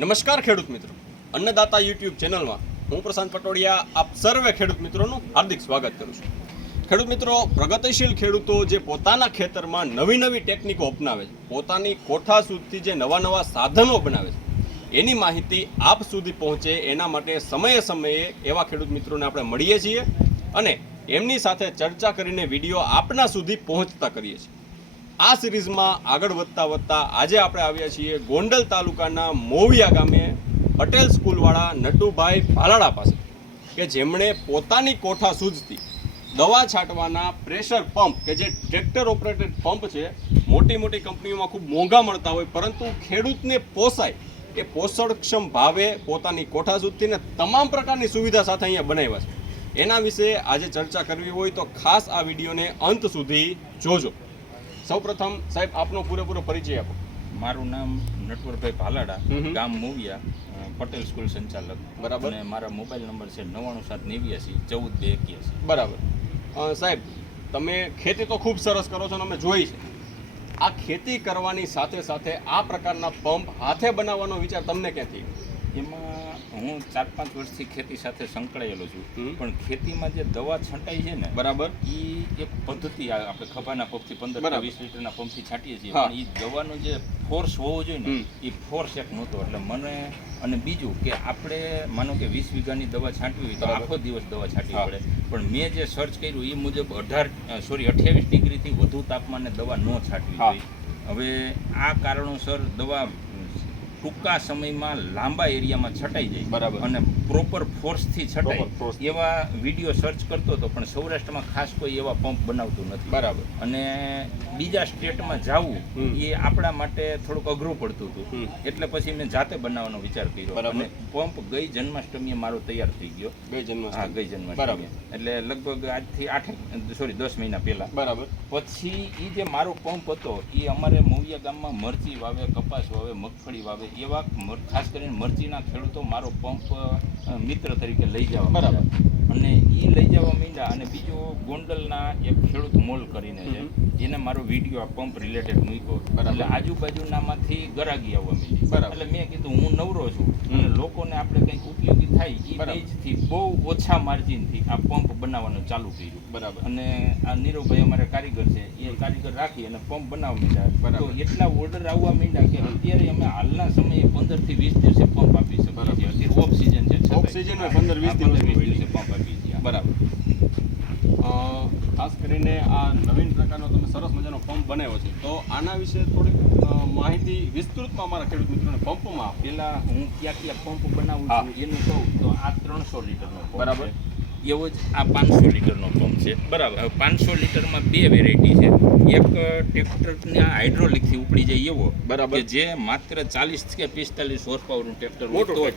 નમસ્કાર ખેડૂત મિત્રો. અન્નદાતા યુટ્યુબ ચેનલમાં હું પ્રશાંત પટોડિયા, આપ સર્વે ખેડૂત મિત્રોનું હાર્દિક સ્વાગત કરું છું. ખેડૂત મિત્રો, પ્રગતિશીલ ખેડૂતો જે પોતાના ખેતરમાં નવી નવી ટેકનિકો અપનાવે છે, પોતાની કોઠા સુધી જે નવા નવા સાધનો બનાવે છે, એની માહિતી આપ સુધી પહોંચે, એના માટે સમયે સમયે એવા ખેડૂત મિત્રોને આપણે મળીએ છીએ અને એમની સાથે ચર્ચા કરીને વીડિયો આપના સુધી પહોંચતા કરીએ છીએ. આ સિરીઝમાં આગળ વધતા વધતા આજે આપણે આવ્યા છીએ ગોંડલ તાલુકાના મોવિયા ગામે પટેલ સ્કૂલવાળા નટુભાઈ ભાલાડા પાસે, કે જેમણે પોતાની કોઠા સૂઝતી દવા છાંટવાના પ્રેશર પંપ, કે જે ટ્રેક્ટર ઓપરેટેડ પંપ છે, મોટી મોટી કંપનીઓમાં ખૂબ મોંઘા મળતા હોય, પરંતુ ખેડૂતને પોસાય એ પોષણક્ષમ ભાવે પોતાની કોઠા સુધીને તમામ પ્રકારની સુવિધા સાથે અહીંયા બનાવ્યા છે. એના વિશે આજે ચર્ચા કરવી હોય તો ખાસ આ વિડીયોને અંત સુધી જોજો. સૌપ્રથમ સાહેબ આપનો પૂરેપૂરો પરિચય આપો. મારું નામ નટવરભાઈ ભાલાડા. ગામ મુવિયા પટેલ સ્કૂલ સંચાલક. બરાબર. અને મારા મોબાઈલ નંબર છે નવ્વાણું સાત નેવ્યાસી ચૌદ બે એક્યાસી. બરાબર. સાહેબ તમે ખેતી તો ખૂબ સરસ કરો છો અને અમે જોઈ છે. આ ખેતી કરવાની સાથે સાથે આ પ્રકારના પંપ હાથે બનાવવાનો વિચાર તમને ક્યાંથી એમાં હું ચાર પાંચ વર્ષથી ખેતી સાથે સંકળાયેલો છું. પણ ખેતીમાં જે દવા છંટાઈ છે ને બરાબર. એ એક પદ્ધતિ આપણે ખભાના પંપથી પંદર વીસ લીટરના પંપથી છાંટીએ છીએ. પણ એ દવાનો જે ફોર્સ હોવો જોઈએ ને એ ફોર્સ એક નહોતો. એટલે મને અને બીજું કે આપણે માનો કે વીસ વીઘાની દવા છાંટવી હોય તો આખો દિવસ દવા છાંટવી પડે. પણ મેં જે સર્ચ કર્યું એ મુજબ અઢાર સોરી અઠ્યાવીસ ડિગ્રીથી વધુ તાપમાને દવા ન છાંટવી. જોઈએ. હવે આ કારણોસર દવા ટૂંકા સમયમાં લાંબા એરિયામાં છટાઈ જાય બરાબર. અને પ્રોપર ફોર્સથી છટાય. એવા વીડિયો સર્ચ કરતો હતો પણ સૌરાષ્ટ્રમાં ખાસ કોઈ એવા પંપ બનાવતું નથી. બરાબર. અને બીજા સ્ટેટમાં જવું. એ આપણા માટે થોડુંક અઘરું પડતું હતું. એટલે પછી મેં જાતે બનાવવાનો વિચાર કર્યો. અને પંપ ગઈ જન્માષ્ટમીએ મારો તૈયાર થઈ ગયો. ગઈ હા ગઈ બરાબર. જન્માષ્ટમી એટલે લગભગ આજથી આઠ સોરી દસ મહિના પહેલા. બરાબર. પછી એ જે મારો પંપ હતો એ અમારે મોવિયા ગામમાં મરચી વાવે કપાસ વાવે મગફળી વાવે એવા ખાસ કરીને મરચીના ખેડૂતો મારો પંપ મિત્ર તરીકે લઈ જવા બરાબર. અને એ લઈ જવા માંડ્યા અને બીજો ગોંડલના એક ખેડૂત મોલ કરીને છે એને મારો વીડિયો આ પંપ રિલેટેડ મૂક્યો. એટલે આજુબાજુનામાંથી ગરાગી આવવા માંડી બરાબર. એટલે મેં કીધું હું નવરો છું અને લોકોને આપણે કંઈક ઉપયોગી થાય એ બરાબર. બહુ ઓછા માર્જિનથી આ પંપ બનાવવાનું ચાલુ કર્યું બરાબર અને આ નીરવભાઈ અમારા કારીગર છે એ કારીગર રાખી અને પંપ બનાવવા માંડ્યા બરાબર. તો એટલા ઓર્ડર આવવા માંડ્યા કે અત્યારે અમે હાલના સમયે પંદરથી વીસ દિવસે પંપ આપી 15 દિવસની હોય. દિવસે બરાબર ખાસ કરીને આ નવીન પ્રકારનો તમે સરસ મજાનો પંપ બનાવ્યો છે તો આના વિશે થોડીક માહિતી વિસ્તૃતમાં અમારા ખેડૂત મિત્રોને પંપમાં આપો પેલા હું ક્યાં ક્યાં પંપ બનાવું. છું એનું કહું તો આ ત્રણસો લીટરનો બરાબર. એવો જ આ પાંચસો લીટરનો પંપ છે બરાબર. પાંચસો લીટરમાં બે વેરાયટી છે એક ટ્રેક્ટરના હાઇડ્રોલિકથી ઉપડી જાય એવો બરાબર. જે માત્ર ચાલીસ કે પિસ્તાલીસ હોર્સ પાવરનું ટ્રેક્ટર હોય